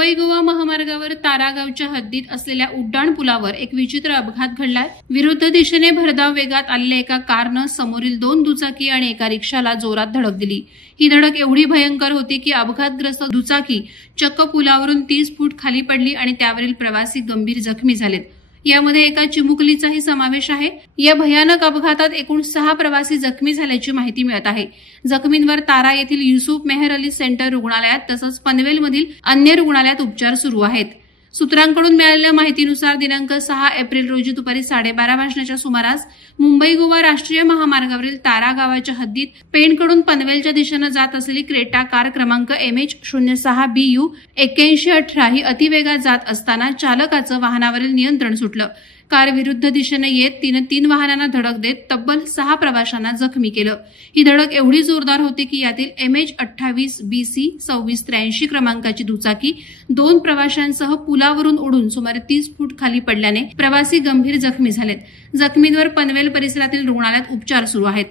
मुंबई गोवा महामार्गावर तारागावच्या हद्दीत असलेल्या उड्डाण पुलावर एक विचित्र अपघात घडलाय। विरुद्ध दिशेने भरधाव वेगात आलेल्या एका कारनं समोरील 2 दुचाकी आणि एका रिक्षाला जोरात धडक दिली। ही धडक एवढी भयंकर होती की अपघातग्रस्त दुचाकी चक्क पुलावरून 30 फूट खाली पडली आणि त्यावरील प्रवासी गंभीर जखमी झालेत। यामध्ये एका चिमुकलीचाही समावेश आहे। या भयानक अपघातात एकूण 6 प्रवासी जखमी झाल्याची माहिती मिळत आहे। जखमींवर तारा येथील युसुफ मेहर अली सेंटर रुग्णालयात तसंच पनवेलमधील अन्य रुग्णालयात उपचार सुरू आहेत। सूत्रांकडून मिळालेल्या माहितीनुसार दिनांक 6 एप्रिल रोजी दुपारी 12:30 वाजण्याच्या सुमारास मुंबई गोवा राष्ट्रीय महामार्गावरील तारा गावाच्या हद्दीत पेणकडून पनवेलच्या दिशेनं जात असलेली क्रेटा कार क्रमांक MH06BU 8118 ही अतिवेगात जात असताना चालकाचं वाहनावरील नियंत्रण सुटलं। कार विरुद्ध दिशेने येत तिनं 3 वाहनांना धडक देत तब्बल 6 प्रवाशांना जखमी केलं। ही धडक एवढी जोरदार होती की यातील MH28BC 2683 क्रमांकाची दुचाकी 2 प्रवाशांसह पुलावरून उडून सुमारे 30 फूट खाली पडल्याने प्रवासी गंभीर जखमी झालेत। जखमींवर पनवेल परिसरातील रुग्णालयात उपचार सुरू आहेत।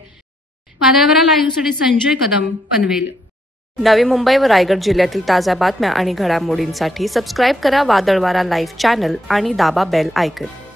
वादळवारा लाईव्हसाठी संजय कदम, पनवेल। नवी मुंबई व रायगड जिल्ह्यातील ताज्या बातम्या आणि घडामोडींसाठी सबस्क्राईब करा वादळवारा लाईव्ह चॅनल आणि दाबा बेल आयकॉन।